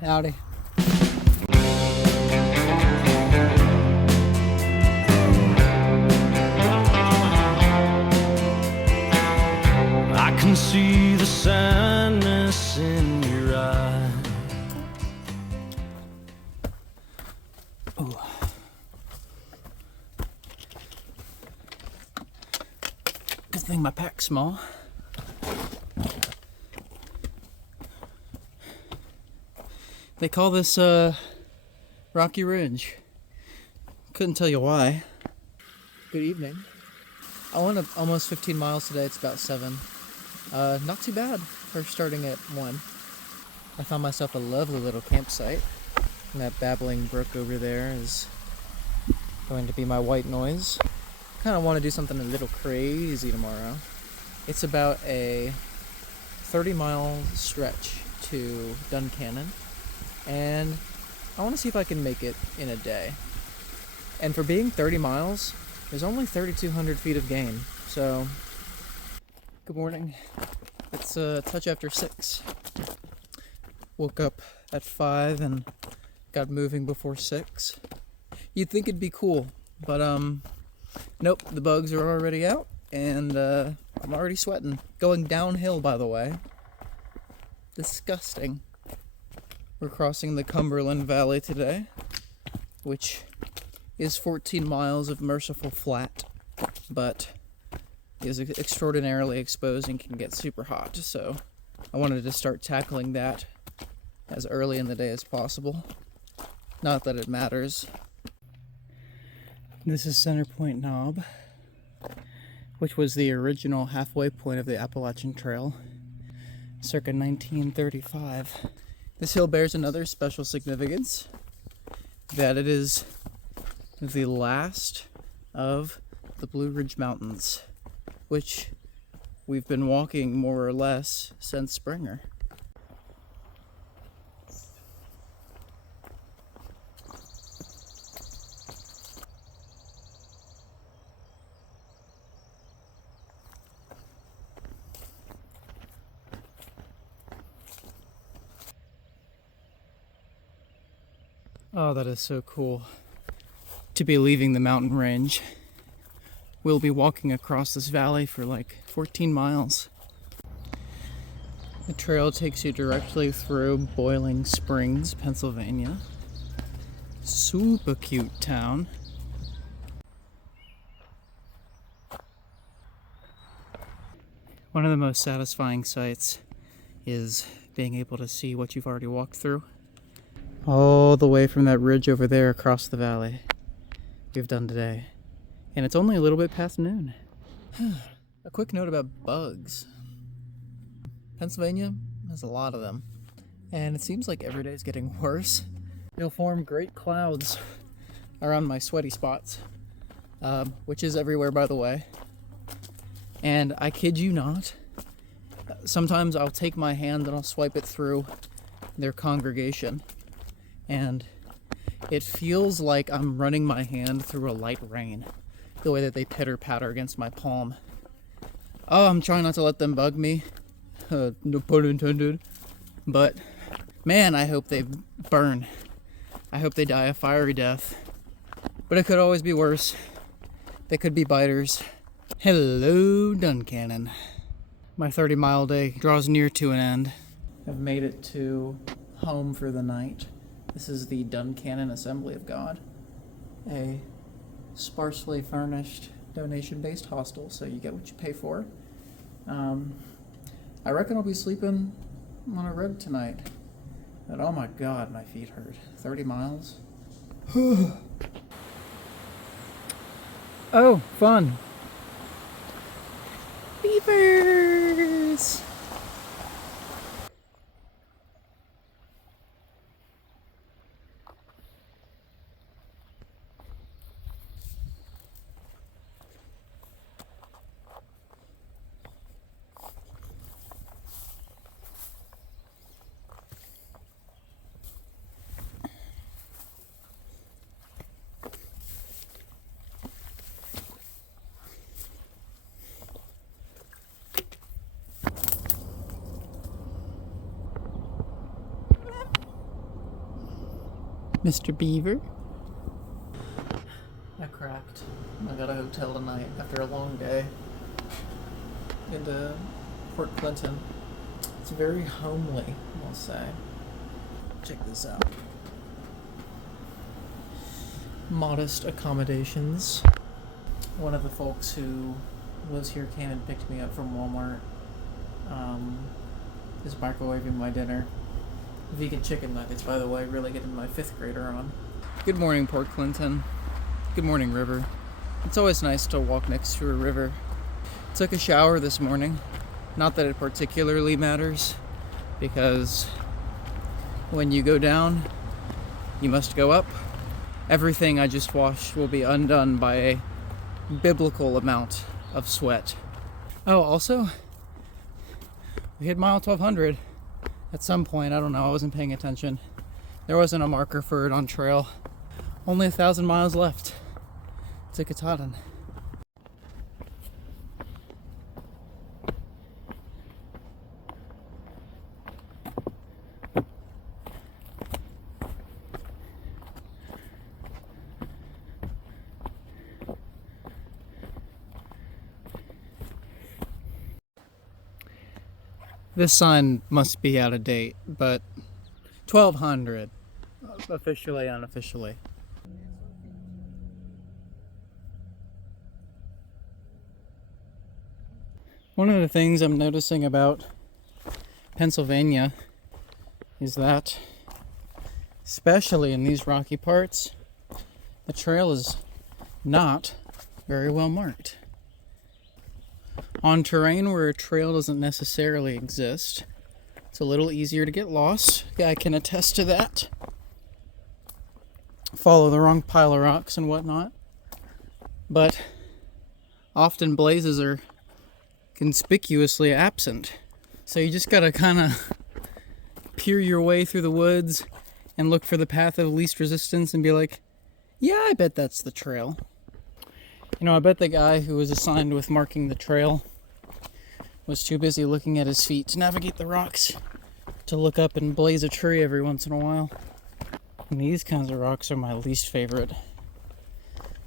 Howdy. I can see the sadness in your eyes. Ooh. Good thing my pack's small. They call this Rocky Ridge. Couldn't tell you why. Good evening. I went almost 15 miles today. It's about 7. Not too bad for starting at 1. I found myself a lovely little campsite. And that babbling brook over there is going to be my white noise. Kind of want to do something a little crazy tomorrow. It's about a 30-mile stretch to Duncannon. And I want to see if I can make it in a day. And for being 30 miles, there's only 3,200 feet of gain. So, good morning. It's a touch after 6. Woke up at 5 and got moving before 6. You'd think it'd be cool, but nope, the bugs are already out, and I'm already sweating. Going downhill, by the way. Disgusting. We're crossing the Cumberland Valley today, which is 14 miles of merciful flat, but is extraordinarily exposed and can get super hot, so I wanted to start tackling that as early in the day as possible. Not that it matters. This is Center Point Knob, which was the original halfway point of the Appalachian Trail, circa 1935. This hill bears another special significance, that it is the last of the Blue Ridge Mountains, which we've been walking more or less since Springer. Oh, that is so cool to be leaving the mountain range. We'll be walking across this valley for like 14 miles. The trail takes you directly through Boiling Springs, Pennsylvania. Super cute town. One of the most satisfying sights is being able to see what you've already walked through. All the way from that ridge over there across the valley we've done today. And it's only a little bit past noon. A quick note about bugs. Pennsylvania has a lot of them. And it seems like every day is getting worse. They'll form great clouds around my sweaty spots, which is everywhere, by the way. And I kid you not, sometimes I'll take my hand and I'll swipe it through their congregation. And it feels like I'm running my hand through a light rain, the way that they pitter-patter against my palm. Oh, I'm trying not to let them bug me. No pun intended. But, man, I hope they burn. I hope they die a fiery death. But it could always be worse. They could be biters. Hello, Duncannon. My 30-mile day draws near to an end. I've made it to home for the night. This is the Duncannon Assembly of God, a sparsely furnished, donation-based hostel, so you get what you pay for. I reckon I'll be sleeping on a rug tonight. But oh my god, my feet hurt. 30 miles? Oh, fun. Beavers! Mr. Beaver. I cracked. I got a hotel tonight after a long day into Port Clinton. It's very homely, I'll say. Check this out. Modest accommodations. One of the folks who lives here came and picked me up from Walmart. Is microwaving my dinner. Vegan chicken nuggets, by the way, really getting my 5th grader on. Good morning, Port Clinton. Good morning, river. It's always nice to walk next to a river. Took a shower this morning. Not that it particularly matters, because when you go down, you must go up. Everything I just washed will be undone by a biblical amount of sweat. Oh, also, we hit mile 1200 at some point. I don't know, I wasn't paying attention. There wasn't a marker for it on trail. Only 1,000 miles left to Katahdin. This sign must be out of date, but 1200, officially, unofficially. One of the things I'm noticing about Pennsylvania is that, especially in these rocky parts, the trail is not very well marked. On terrain where a trail doesn't necessarily exist, it's a little easier to get lost. I can attest to that. Follow the wrong pile of rocks and whatnot. But often blazes are conspicuously absent. So you just gotta kind of peer your way through the woods and look for the path of least resistance and be like, yeah, I bet that's the trail. You know, I bet the guy who was assigned with marking the trail was too busy looking at his feet to navigate the rocks to look up and blaze a tree every once in a while. And these kinds of rocks are my least favorite.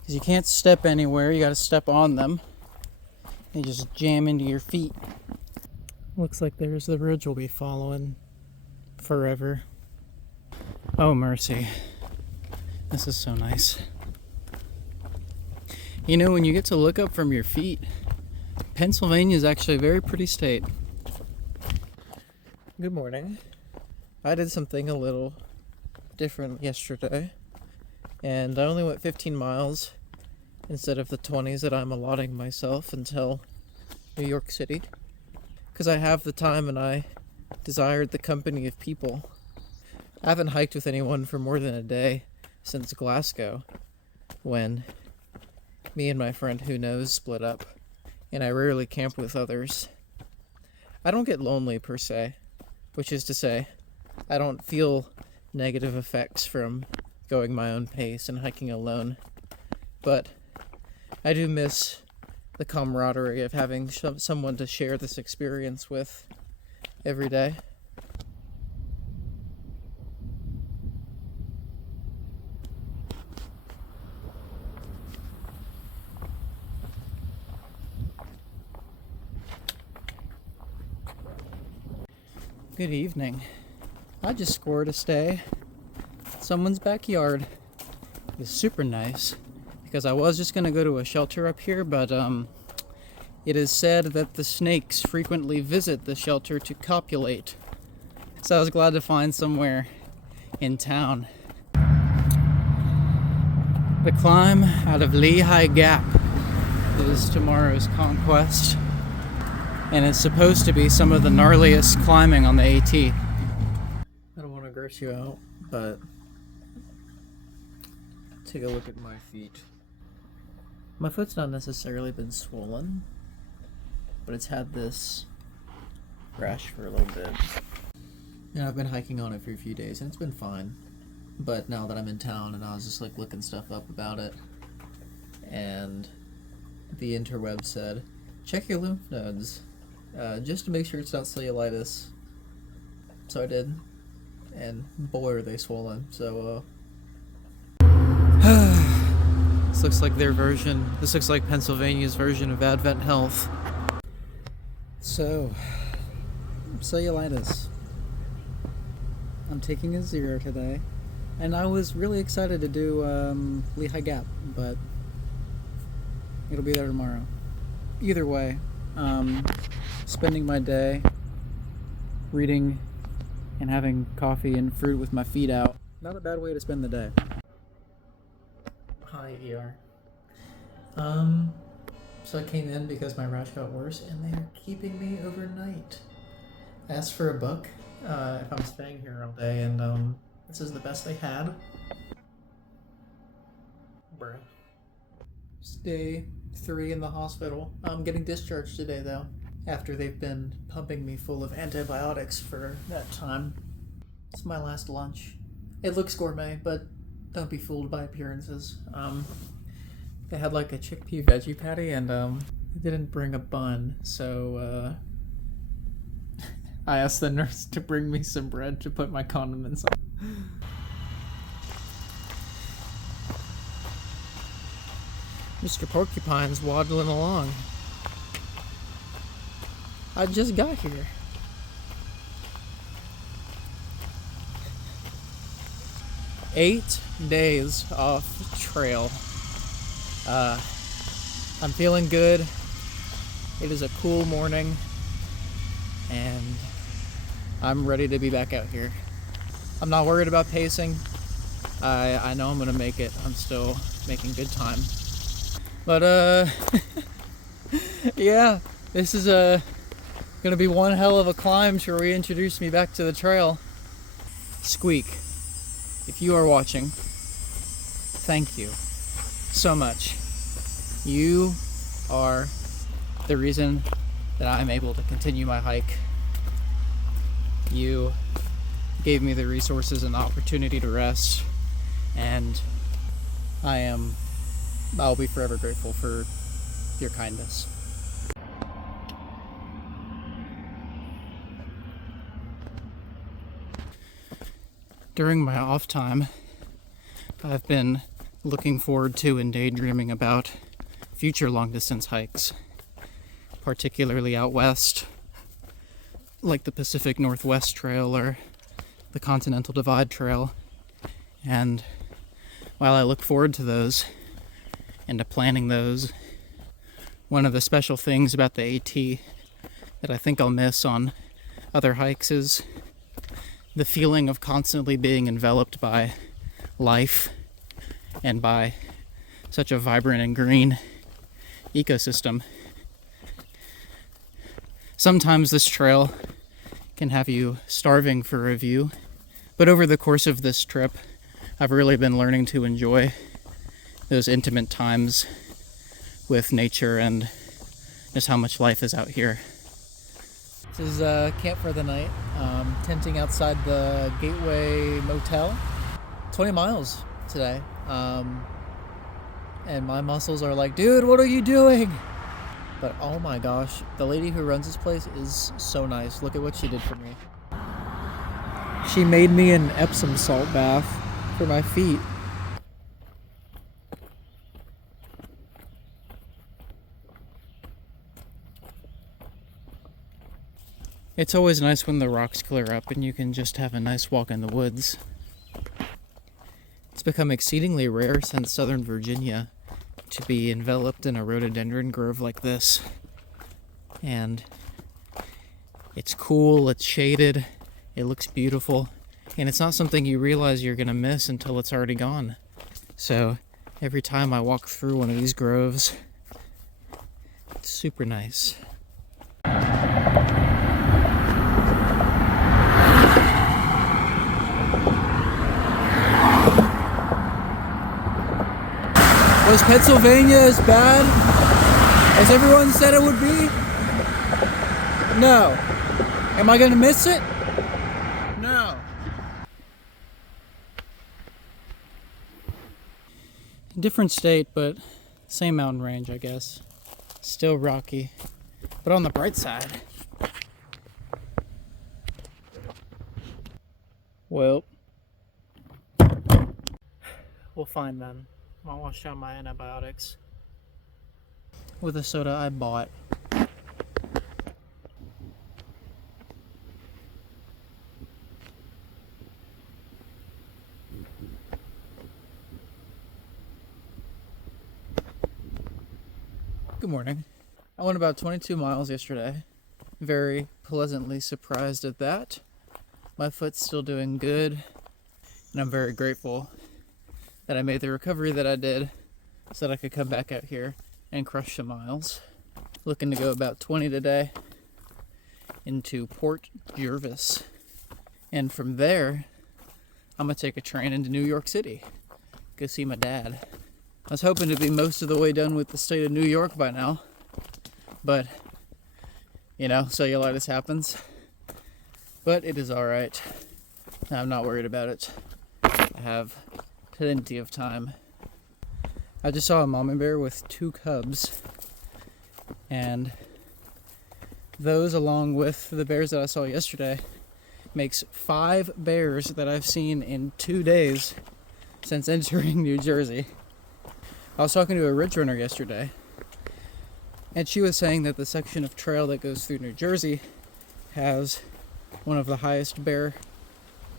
Because you can't step anywhere, you gotta step on them. They just jam into your feet. Looks like there's the ridge we'll be following forever. Oh, mercy. This is so nice. You know, when you get to look up from your feet, Pennsylvania is actually a very pretty state. Good morning. I did something a little different yesterday, and I only went 15 miles instead of the 20s that I'm allotting myself until New York City, because I have the time and I desired the company of people. I haven't hiked with anyone for more than a day since Glasgow, when me and my friend Who Knows split up, and I rarely camp with others. I don't get lonely per se, which is to say, I don't feel negative effects from going my own pace and hiking alone, but I do miss the camaraderie of having someone to share this experience with every day. Good evening. I just scored a stay in someone's backyard. It's super nice, because I was just going to go to a shelter up here, but it is said that the snakes frequently visit the shelter to copulate. So I was glad to find somewhere in town. The climb out of Lehigh Gap is tomorrow's conquest, and it's supposed to be some of the gnarliest climbing on the AT. I don't want to gross you out, but take a look at my feet. My foot's not necessarily been swollen, but it's had this rash for a little bit. And I've been hiking on it for a few days, and it's been fine. But now that I'm in town, and I was just like looking stuff up about it, and the interweb said, check your lymph nodes, just to make sure it's not cellulitis. So I did, and boy are they swollen. So This looks like their version. This looks like Pennsylvania's version of Advent Health. So, cellulitis. I'm taking a 0 today. And I was really excited to do Lehigh Gap, but it'll be there tomorrow. Either way, spending my day reading and having coffee and fruit with my feet out. Not a bad way to spend the day. Hi, ER. So I came in because my rash got worse, and they're keeping me overnight. I asked for a book if I'm staying here all day, and this is the best they had. Bruh. It's day 3 in the hospital. I'm getting discharged today, though, after they've been pumping me full of antibiotics for that time. It's my last lunch. It looks gourmet, but don't be fooled by appearances. They had like a chickpea veggie patty, and they didn't bring a bun, so I asked the nurse to bring me some bread to put my condiments on. Mr. Porcupine's waddling along. I just got here. Eight days off trail. I'm feeling good. It is a cool morning, and I'm ready to be back out here. I'm not worried about pacing. I know I'm gonna make it. I'm still making good time. But yeah, this is gonna be one hell of a climb to reintroduce me back to the trail. Squeak, if you are watching, thank you so much. You are the reason that I'm able to continue my hike. You gave me the resources and the opportunity to rest, and I'll be forever grateful for your kindness. During my off time, I've been looking forward to and daydreaming about future long-distance hikes, particularly out west, like the Pacific Northwest Trail or the Continental Divide Trail. And while I look forward to those and to planning those, one of the special things about the AT that I think I'll miss on other hikes is the feeling of constantly being enveloped by life and by such a vibrant and green ecosystem. Sometimes this trail can have you starving for a view, but over the course of this trip, I've really been learning to enjoy those intimate times with nature and just how much life is out here. This is camp for the night, tenting outside the Gateway Motel. 20 miles today, and my muscles are like, dude, what are you doing? But oh my gosh, the lady who runs this place is so nice. Look at what she did for me. She made me an Epsom salt bath for my feet. It's always nice when the rocks clear up and you can just have a nice walk in the woods. It's become exceedingly rare since Southern Virginia to be enveloped in a rhododendron grove like this. And it's cool, it's shaded, it looks beautiful, and it's not something you realize you're gonna miss until it's already gone. So every time I walk through one of these groves, it's super nice. Was Pennsylvania as bad as everyone said it would be? No. Am I gonna miss it? No. Different state, but same mountain range, I guess. Still rocky, but on the bright side. Well, we'll find them. I'll wash down my antibiotics with a soda I bought. Good morning. I went about 22 miles yesterday. Very pleasantly surprised at that. My foot's still doing good, and I'm very grateful that I made the recovery that I did so that I could come back out here and crush some miles. Looking to go about 20 today into Port Jervis. And from there, I'm gonna take a train into New York City. Go see my dad. I was hoping to be most of the way done with the state of New York by now, but you know, cellulitis happens. But it is alright. I'm not worried about it. I have plenty of time. I just saw a mama bear with 2 cubs, and those, along with the bears that I saw yesterday, makes 5 bears that I've seen in 2 days since entering New Jersey. I was talking to a ridge runner yesterday, and she was saying that the section of trail that goes through New Jersey has one of the highest bear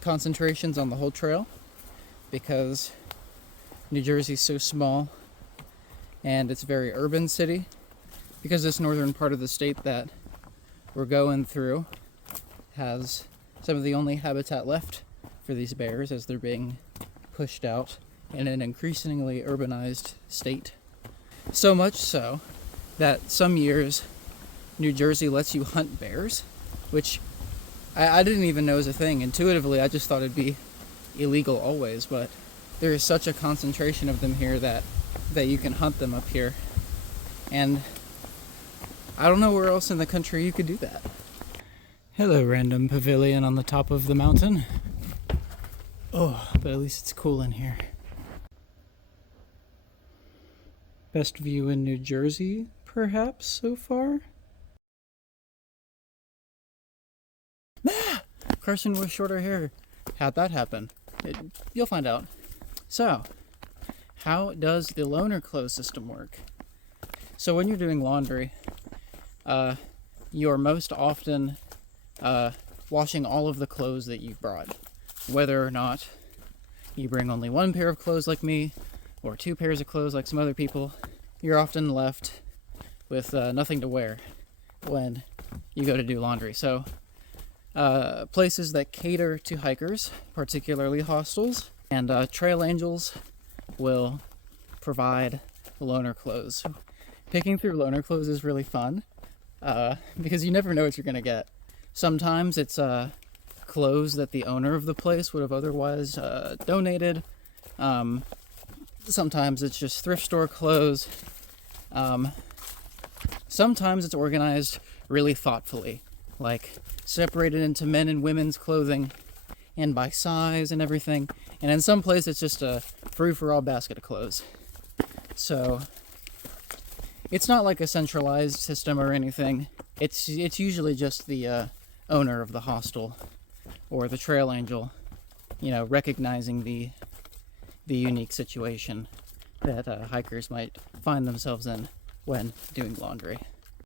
concentrations on the whole trail, because New Jersey's so small and it's a very urban city. Because this northern part of the state that we're going through has some of the only habitat left for these bears as they're being pushed out in an increasingly urbanized state. So much so that some years New Jersey lets you hunt bears, which I didn't even know was a thing. Intuitively, I just thought it'd be illegal always, but there is such a concentration of them here that you can hunt them up here. And I don't know where else in the country you could do that. Hello, random pavilion on the top of the mountain. Oh, but at least it's cool in here. Best view in New Jersey, perhaps, so far? Ah! Carson with shorter hair. How'd that happen? You'll find out. So, how does the loaner clothes system work? So when you're doing laundry, you're most often washing all of the clothes that you've brought. Whether or not you bring only 1 pair of clothes like me, or 2 pairs of clothes like some other people, you're often left with nothing to wear when you go to do laundry. So places that cater to hikers, particularly hostels, and trail angels will provide loaner clothes. Picking through loaner clothes is really fun because you never know what you're going to get. Sometimes it's clothes that the owner of the place would have otherwise donated. Sometimes it's just thrift store clothes. Sometimes it's organized really thoughtfully, like separated into men and women's clothing and by size and everything. And in some places it's just a free-for-all basket of clothes. So it's not like a centralized system or anything. It's usually just the owner of the hostel or the trail angel, you know, recognizing the unique situation that hikers might find themselves in when doing laundry.